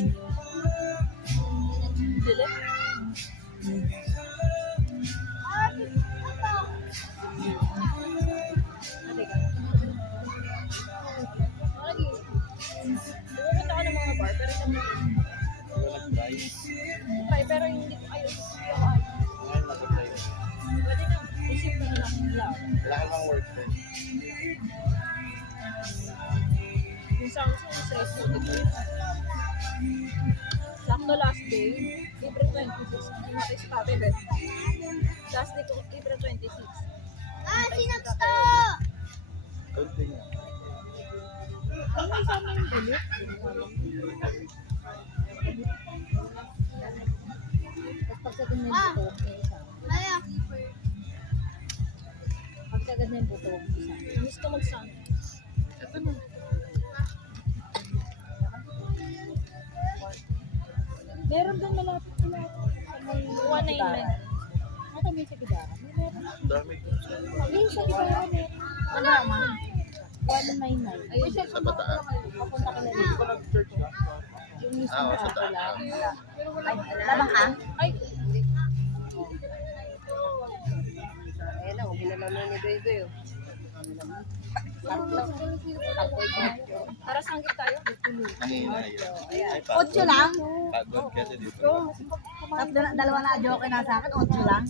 Dili? Pupunta ako ng mga bar, pero sa mga try, pero hindi ko ayos. Pwede na, isip na lang lang. Wala ka lang work din. Yung Samsung, stress mo dito. Sakto last day, April 26, namatay si Papi Bet. Last day ko, April 26. Sinaksta! Kunti niya. Ano yung sama yung bulit? Tapos pagsagad na yung buto, may isa. Maya. Pagsagad na yung buto, isa. Miss ko mag-sound. Ito na. Meron doon malapit sila. Sa may 199. Ito may sa Kidara. Meron. Dami. Yung sa Kidara meron. Wala man. 199. Ayun siya. Sa Bataan. Papunta ka lang. Yung mismo Ah, sa sa Bataan. wala. Ay, lamang ka? Ay, Ayan na, huwag na naman ni Doy-Doy. para sanggit tayo. Nangina yun. Ay, Otso lang? Pagod kasi dito. Dalawa na joke na sa akin, otso lang.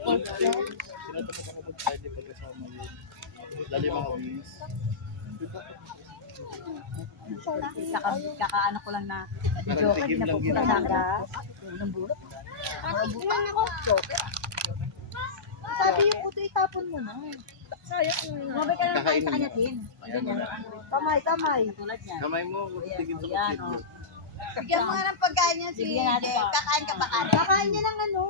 Sinatapos ako doon tayo, di pa kasama yun. Lalo yung mga wings. Kakaano ko lang na joke, hindi na pupunta sa akin. Unang bulot. Sabi yung puto itapon mo na. Sayang yun. Mabay ka lang kain sa kanya din. Kamay. Tulad niya. Kamay mo, tigil sa Ayan, kutsilyo. Bigyan mo nga ng pagkain niya si Bigyan natin pa. Kakain ka ba ka? Kakain niya ng ano.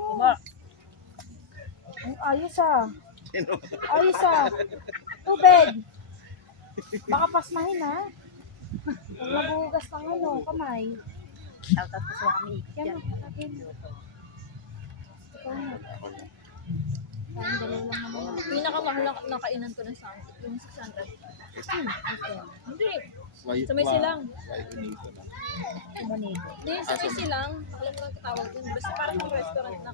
Ang ayos ah. Sino? Ayos ah. Tubig. Baka pasmahin ha. Huwag magugas ng ano, kamay. Tapos wala kami ikit Yan yan. mo, akin. Ikaw na. Parang dalaw lang naman. Pinakamahal na kainan ko ng Samsung, yung 600. Hindi. Sa may silang. Why unito na? Hindi, sa may silang. Alam mo lang katawag dun. Basta parang yung restaurant na.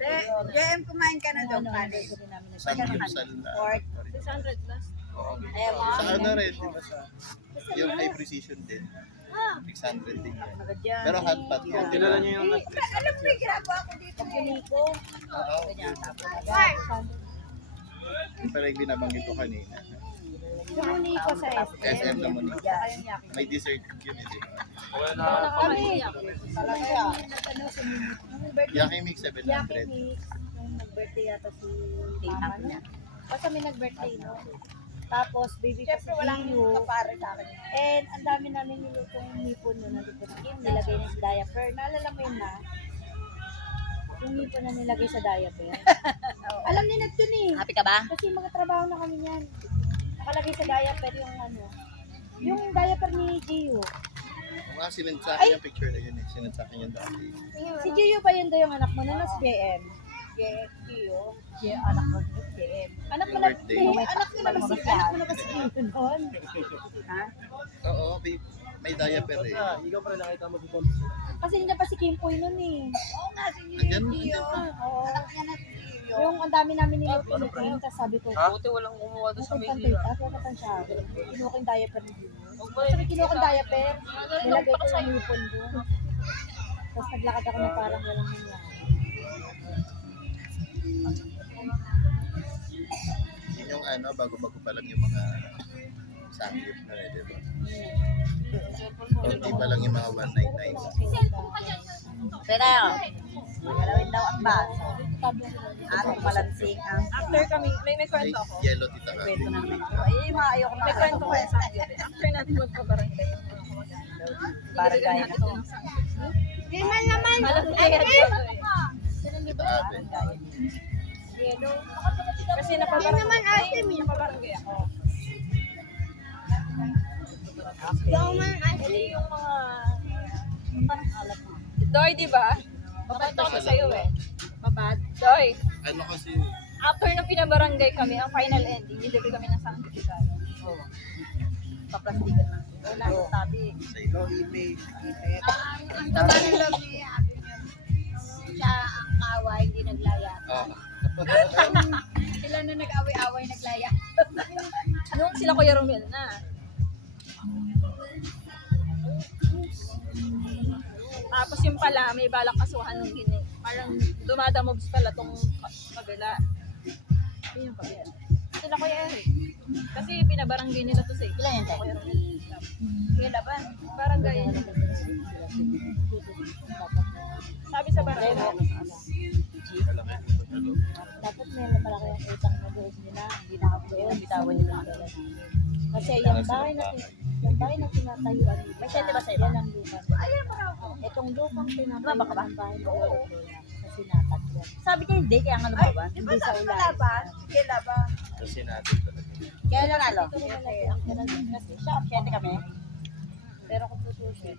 JM, kumain ka na doon, kanin. Samgyupsal na. 600 plus. Oo. Ayan, Sa ano rin, di ba sa... Yung high precision din. 600 din yan. Pero hot pot yun. Kilala niyo yung... Alam mo, may ginagawa ko dito. Pagpuniko. Oo. Yung parang binabanggit ko kanina. Pumuniko sa SM na muna. May dessert yun eh. Kami. Talaga yan. Yaki Mix Yaki 700. Mix. Nung nag-birthday yata si mama niya. Basta may nag-birthday, no? Tapos, baby pa si Gio. kapare sa akin. And ang dami namin nilutong nipon no, nandito na Kim, nilagay na sa diaper. Naalala mo yun na? Yung nipon na nilagay sa diaper. Alam ni Nat yun eh. Happy ka ba? Kasi magkatrabaho na kami niyan. Nakalagay sa diaper yung ano. Yung diaper ni Gio. Mga sinend sa akin yung picture na yun eh. Sinend sa akin yung dati. Si Gio ba yun daw yung anak mo na si JM? Gio, anak mo, JM. Anak mo na, Birthday. anak mo na ba si Gio noon? Ha? Oo, may diaper eh. Kasi hindi pa si Kim Poy noon eh. Oo nga, si Andyan, Gio. Oo. Anak niya na Gio. Yung ang dami namin nilutong ni Kim, tapos sabi ko, Buti walang kumuha doon sa Pupunta Maynila. tayo, pupunta siya. Kinuha ko yung diaper ni Gio. Sabi kinuha ko yung diaper, nilagay ko yung nipon doon. Tapos naglakad ako na parang walang nangyari. Yun yung ano, bago-bago pa lang yung mga sangyup na eh, diba? Kunti pa lang yung mga 199. Pero, magalawin daw ang baso. Anong malansing ang After kami, may May kwento ako. yellow tita ka. kwento ng metro. Ay, mga ayoko May kwento ko makakasok. sa akin. After natin magpabarangay. Para gaya na to. Hindi man naman. Malang kaya dito eh. Tita ate. Yelo. Kasi napabarangay. Naman ate, napabarangay ako. Hindi yung mga parang alam mo. Doy, di ba? Babad ako sa'yo eh. Babad? Doy, Ano kasi, after na pinabarangay kami, ang final ending, nilagay kami ng sanctification. Paplastikan lang. Wala sa tabi. Sa ilo. Ang taba nila ni Abi niya. Siya ang kaway, hindi naglaya. Ah. Sila na nag-away-away, naglaya. Yung sila Kuya Romel na. Tapos yung pala, may balak kasuhan ng gini. Parang dumadamobs pala tong kabila. Yun yung kabila. Sila Kuya Eric. Kasi pinabarangay nila to sa Ilan yan, Tay? Kuya Romel. Kila ba? Barangay. Sabi sa barangay. Malaki. Dapat may malaki ang utang na doon nila. Hindi nakapdoon. Bitawan nila ang dala namin. Kasi yung bahay na tinatayuan nila. May siyete ba sa iba? Yan ang lupa. Itong lupang tinatayuan ang bahay na kasi natat yan. Sabi niya hindi, kaya nga lumaban. Hindi sa ulan. Kila ba? Kasi natin talaga. Kaya nanalo? Kasi siya, siyete kami. Pero kung tutusin,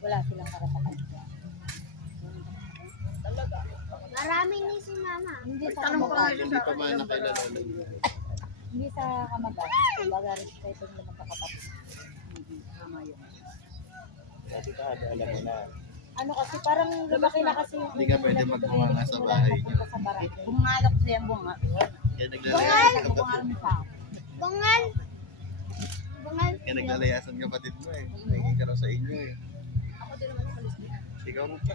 wala silang karapatan. Marami ni si Mama. Hindi sa Tanong ko nga kamagan. Hindi pa man nakilala lang. Hindi sa kamagan. Kumbaga, respeto nila magkakapatid. Kasi kahit alam mo na. Ano kasi, parang lumaki na kasi yung... Hindi ka pwede magbuha nga sa bahay niyo. Sa barangay. Bungalok siya yung bunga. Kaya naglalayasan ka Bungal kapatid mo mo. sa Bungal! Bungal! Kaya naglalayasan kapatid mo eh. Naging ka raw sa inyo eh. Ako din naman sa lesbian. Ikaw mo pa.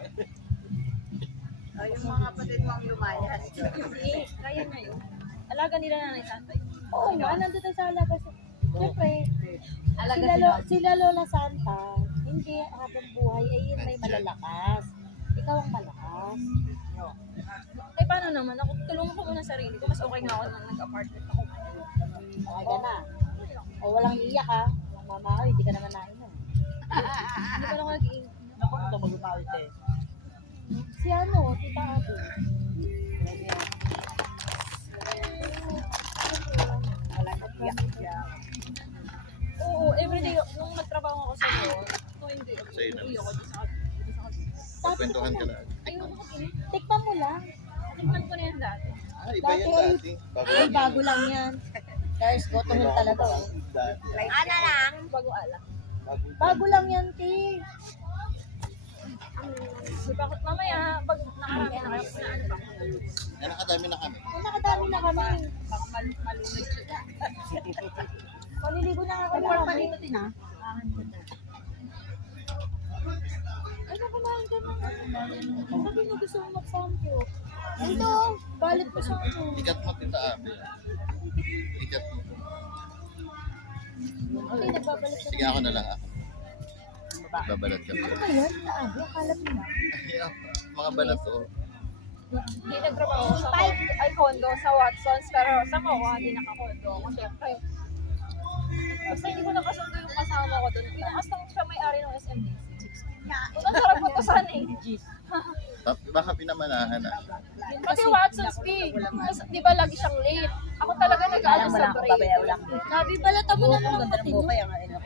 Yung mga kapatid mo ang lumayas. Hindi, kaya na yun. Alaga nila nanay Santa yun. Oo nga, nandun tayo sa alaga. Siyempre, Alaga sila Lola Santa, hindi habang buhay, ay yun may malalakas. Ikaw ang malakas. Eh paano naman? Ako tulungan ko muna sarili ko. Mas okay nga ako nang nag-apartment ako. Okay ka na. O walang iiyak ha. Mama, hindi ka naman nainom. Hindi pa ako nag-iing. Naku, ito mag-umawit eh. Si ano, Tita Abo. Wala na iyak. Oo, everyday, nung nagtrabaho ako sa noon, hindi ako. Sa'yo na. Uwi ako dito sa kabila. Kwentuhan ka lang. Ayoko ko eh. Tikpan mo lang. Tikman ko na yan dati. Ah, iba yan dati. Ay, bago lang yan. Guys, gotohon talaga. Oh. Dati. Ana lang. Bago alak. Bago lang yan, Ti. Di ba, mamaya, pag nakarami na kayo, ano ba? Eh, nakadami na kami. Nakadami na kami. Baka malunod siya. Maliligo na ako Ay, na more kami. palito din ha. Ano kumain ka na? Sabi mo gusto mo mag-sampo. Ito. Balit ko sa ano. Ikat mo kita Abi. Ikat mo. Hindi, nagbabalik ka Sige ako na lang ako. Babalat ka Ano pa. ba yan? Naabi, akala mo na. Mga balat to. Hindi nagtrabaho ako sa condo sa Watsons, pero sa MOA, hindi nakakondo ako. Siyempre, basta hindi ko nakasundo yung kasama ko doon. Pinakastang siya may-ari ng SMDC. Ang sarap ko to sana eh. Baka pinamanahan na. Kasi Watsons B, di ba lagi siyang late? Ako talaga nag-aalas sa break. Babayaw lang. Nabi, balata mo na Ang lang ganda ng pati. buka yung ano.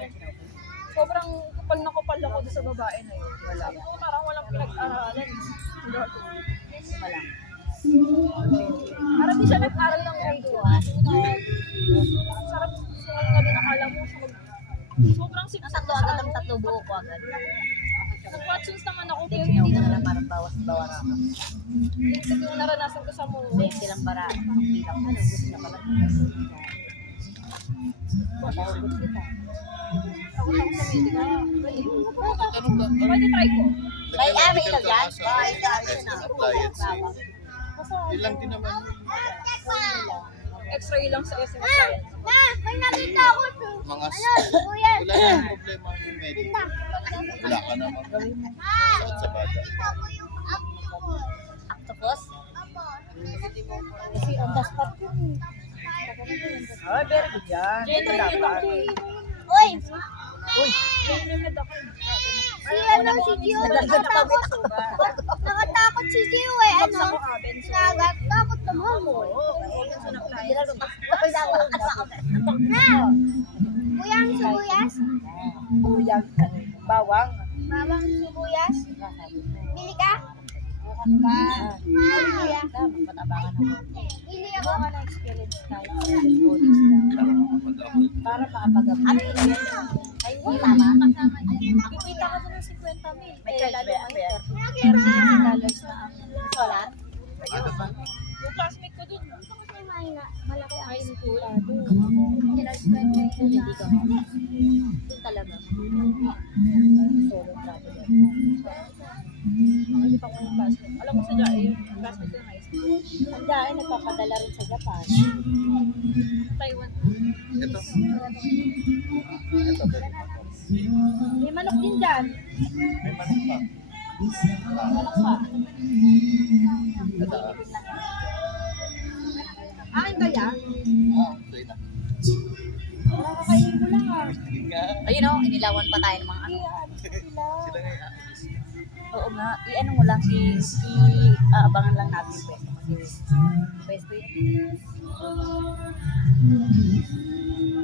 Sobrang kapal na kapal ako doon sa babae na yun. Sabi ko, parang walang pinag-aralan. Wala. Parang di siya nag-aral ng grade 1. Sarap sumal nga din akala mo siya sobrang siksik Tatlo sa agad ano. ang tatlo buo ko agad. Nag-Watsons naman ako, Hindi, pero kinaw hindi na na lang parang bawas-bawas ako. Hindi ko naranasan ko sa MOA. 20 lang bara. Bilang ano, gusto na pala. Matawag kita. Ako sa medical. Tanong ka. Pwede try ko. May may Medical ilagyan? ka sa appliance. Ilang din naman. X-ray lang sa SM Science. Ma, may nakita ako to. Mga Kuya. wala nang problema ng medical. Wala ka naman. Sakit sa bata. Octopus? Opo. Kasi ang daspat yun eh. Ay, very good yan. General head ako. Uy! General head ako. Si ano, si Gio. Nakatakot. Nakatakot si Gio eh. Ano? Ako aben. So, Nakatakot naman. Na! Kuya ang sibuyas? Uyang, bawang. Mamang sibuyas? Bili ka? Bukas pa. Kuya. Magpatabangan ako. Buka ka na experience kahit sa bodies ka. Para makapag-apply. Ay, tama. Kikita ka doon ng 50 mil. May Eh, charge lalo ba? ngayon, $30 na ang Solar? Ano ba? yung classmate ko doon. Malaki ang High school. Hindi ka mo. Doon talaga. Solo traveler. Hindi pa ko yung classmate. Alam mo sa Jai, yung classmate ko ng high school. Ang dahil nagpapadala rin sa Japan. Taiwan. Ito. May manok din dyan. May manok pa. Manok pa. Ito. Akin kaya? Ito na. Nakakainin ko lang ah. Ayun o, inilawan pa tayo ng mga ano. Sila. Sila nga yung Oo nga, i-ano mo lang, i-aabangan lang natin yung pwesto. Kasi pwesto yun.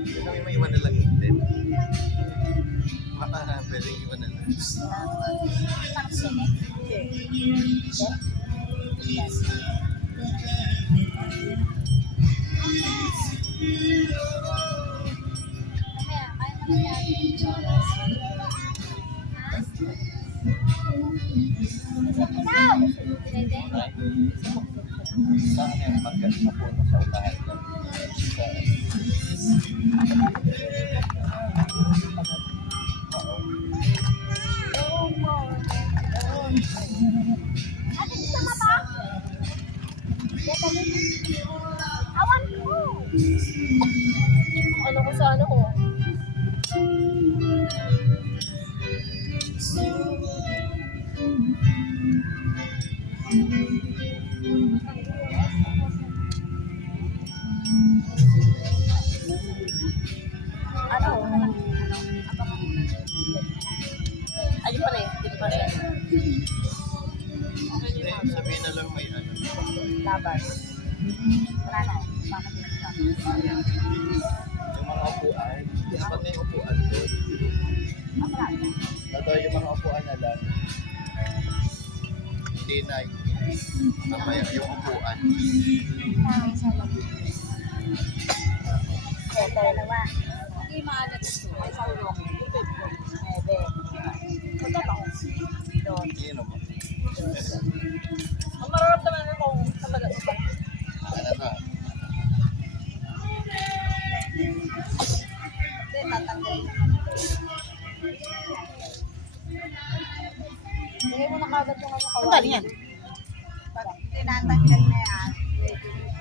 Hindi kami may iwan na lang din. Baka pwedeng iwan na lang. Saan yung pagkat na puno sa utahan lang? Sa... Oo. Ano ko sa ano ko? Ano? Ayun pala eh, di ba siya? Hindi, sabihin na lang may ano. Laban. Wala na, bakit yun siya? Yung mga upuan, dapat may upuan doon. Ang marami. Ito yung mga upuan na lang. Hindi na mamaya yung upuan. Ito, dalawa. Hindi maalat ito. May saulong. Ebe. Ito ba? Doon. Yun mo. Ang mararamdaman ko kung sa malat. Ano to? Hindi, tatanggalin. Bigay mo na kagad yung ano Ang kawain. galing yan. Pag tinatanggal na yan,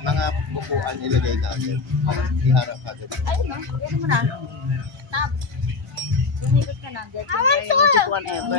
Mga upuan ilagay kagad. Iharap kagad. ayun na, gano'n mo na. Tab. Lumikot ka na. Get to where you want ever.